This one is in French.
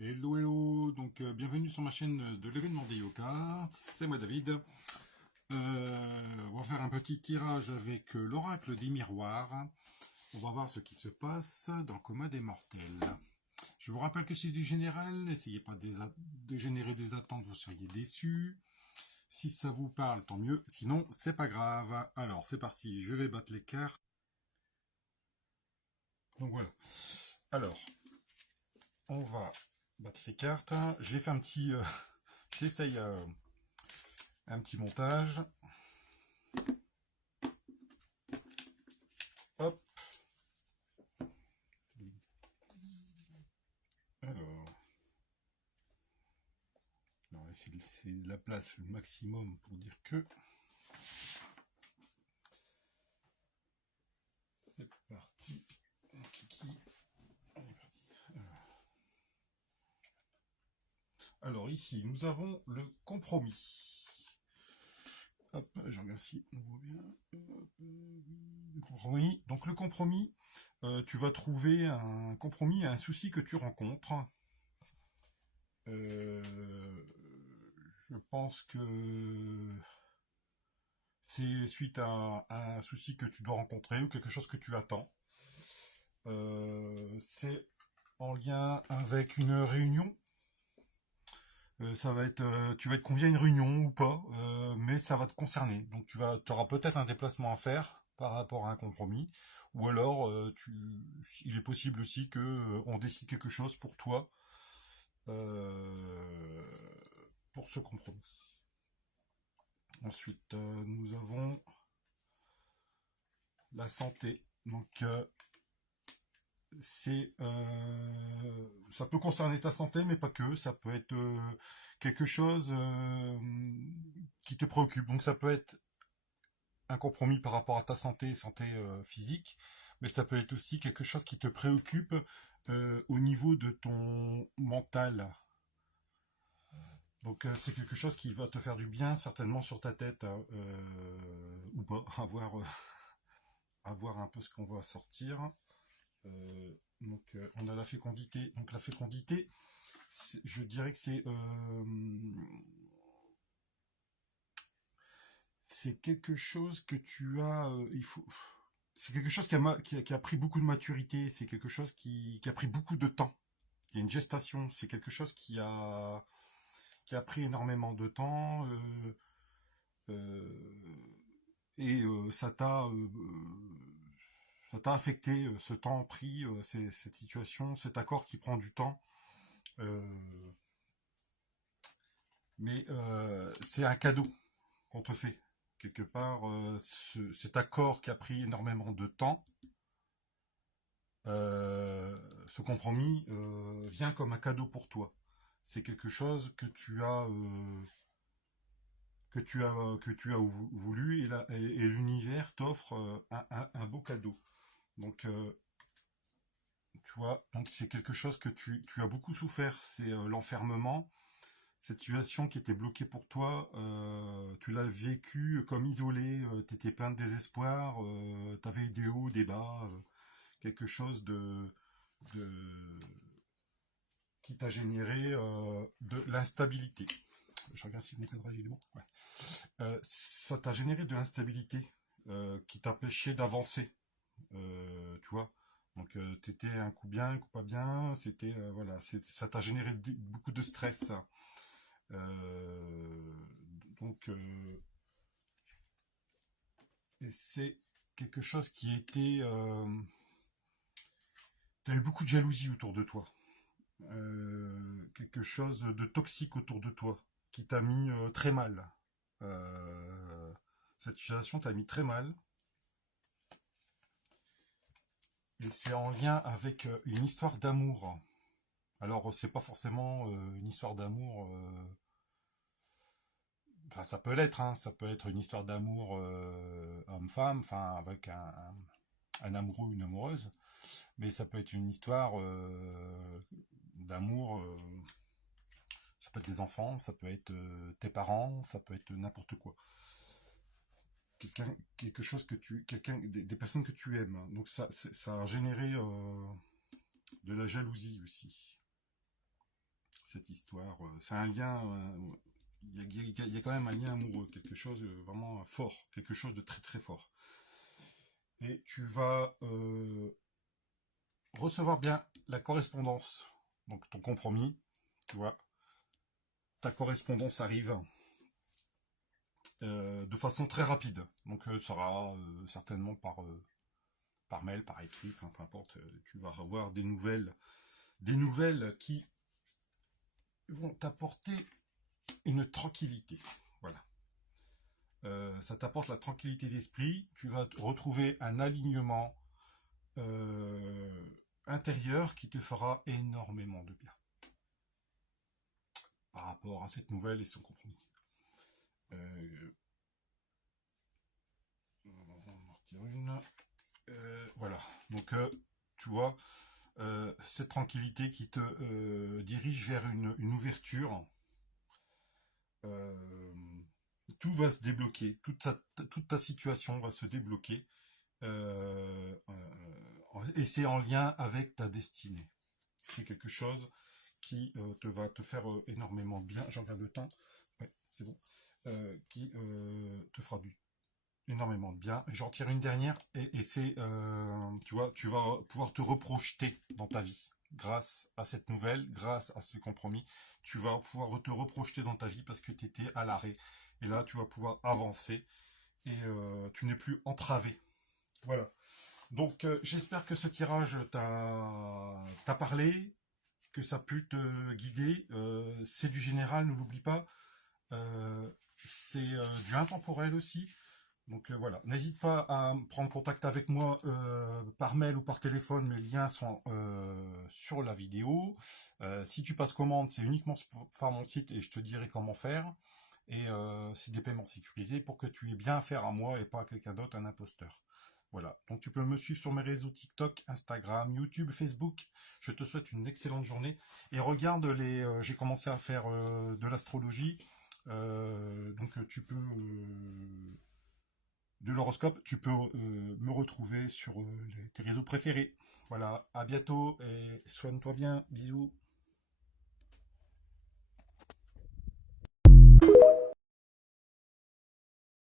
Hello, hello, donc bienvenue sur ma chaîne de l'événement des yoga, c'est moi David. On va faire un petit tirage avec l'oracle des miroirs. On va voir ce qui se passe dans Coma des mortels. Je vous rappelle que c'est du général, n'essayez pas de générer des attentes, vous seriez déçus. Si ça vous parle, tant mieux, sinon c'est pas grave. Alors c'est parti, je vais battre les cartes. Donc voilà. Alors, on va battre les cartes. J'ai fait un petit... j'essaye un petit montage. Hop. Alors, on va essayer de laisser de la place le maximum pour dire que c'est parti. Kiki. Alors ici, nous avons le compromis. Hop, je regarde si on voit bien. Hop, oui, le compromis. Donc le compromis, tu vas trouver un compromis à un souci que tu rencontres. Euh, je pense que c'est suite à un souci que tu dois rencontrer ou quelque chose que tu attends. C'est en lien avec une réunion. Ça va être, tu vas être convié à une réunion ou pas, mais ça va te concerner. Donc tu auras peut-être un déplacement à faire par rapport à un compromis, ou alors il est possible aussi que on décide quelque chose pour toi euh, pour ce compromis. Ensuite, nous avons la santé. Donc ça peut concerner ta santé, mais pas que. Ça peut être quelque chose qui te préoccupe. Donc ça peut être un compromis par rapport à ta santé physique, mais ça peut être aussi quelque chose qui te préoccupe au niveau de ton mental. Donc c'est quelque chose qui va te faire du bien certainement sur ta tête, hein, ou pas, à voir un peu ce qu'on va sortir. Donc on a la fécondité. Donc la fécondité, je dirais que c'est quelque chose que tu as. C'est quelque chose qui a pris beaucoup de maturité. C'est quelque chose qui a pris beaucoup de temps. Il y a une gestation. C'est quelque chose qui a pris énormément de temps. Et ça t'a affecté ce temps pris, cette situation, cet accord qui prend du temps. Euh, mais c'est un cadeau qu'on te fait. Quelque part, cet accord qui a pris énormément de temps, ce compromis vient comme un cadeau pour toi. C'est quelque chose que tu as voulu et l'univers t'offre un beau cadeau. Donc tu vois, donc c'est quelque chose que tu as beaucoup souffert, c'est l'enfermement, cette situation qui était bloquée pour toi, tu l'as vécu comme isolé, tu étais plein de désespoir, tu avais des hauts, des bas, quelque chose de qui t'a généré de l'instabilité. Je regarde si mon cadrage est bon. Ouais. Ça t'a généré de l'instabilité qui t'empêchait d'avancer, tu vois. Donc t'étais un coup bien, un coup pas bien, c'était voilà, ça t'a généré beaucoup de stress. Euh, donc et c'est quelque chose qui était t'as eu beaucoup de jalousie autour de toi, quelque chose de toxique autour de toi qui t'a mis très mal. Euh, cette situation t'a mis très mal. Et c'est en lien avec une histoire d'amour. Alors, c'est pas forcément une histoire d'amour. Enfin, ça peut l'être, hein. Ça peut être une histoire d'amour homme-femme, enfin, avec un amoureux ou une amoureuse. Mais ça peut être une histoire d'amour. Ça peut être des enfants, ça peut être tes parents, ça peut être n'importe quoi. Quelque chose des personnes que tu aimes. Donc ça a généré de la jalousie aussi. cette histoire. C'est un lien, il y a quand même un lien amoureux, quelque chose vraiment fort, quelque chose de très très fort. Et tu vas recevoir bien la correspondance, donc ton compromis, tu vois, ta correspondance arrive de façon très rapide. Donc ça sera certainement par mail, par écrit, enfin peu importe, tu vas avoir des nouvelles qui vont t'apporter une tranquillité. Voilà. Ça t'apporte la tranquillité d'esprit, tu vas retrouver un alignement intérieur qui te fera énormément de bien par rapport à cette nouvelle et son compromis. Euh, on va en retirer une. Voilà. Donc, tu vois, cette tranquillité qui te dirige vers une ouverture, euh, tout va se débloquer, toute ta situation va se débloquer, et c'est en lien avec ta destinée. C'est quelque chose qui te va te faire énormément bien. J'en regarde le temps. Ouais, c'est bon. Qui te fera énormément de bien. J'en tire une dernière et c'est, tu vois, tu vas pouvoir te reprojeter dans ta vie. Grâce à cette nouvelle, grâce à ce compromis, tu vas pouvoir te reprojeter dans ta vie parce que tu étais à l'arrêt. Et là, tu vas pouvoir avancer et tu n'es plus entravé. Voilà. Donc, j'espère que ce tirage t'a parlé, que ça a pu te guider. C'est du général, ne l'oublie pas. Euh, c'est du intemporel aussi. Donc voilà, n'hésite pas à prendre contact avec moi par mail ou par téléphone, mes liens sont sur la vidéo. Si tu passes commande, c'est uniquement sur mon site et je te dirai comment faire. Et c'est des paiements sécurisés pour que tu aies bien affaire à moi et pas à quelqu'un d'autre, un imposteur. Voilà, donc tu peux me suivre sur mes réseaux TikTok, Instagram, YouTube, Facebook. Je te souhaite une excellente journée. Et regarde j'ai commencé à faire de l'astrologie. Donc tu peux de l'horoscope, tu peux me retrouver sur tes réseaux préférés. Voilà, à bientôt et soigne-toi bien. Bisous.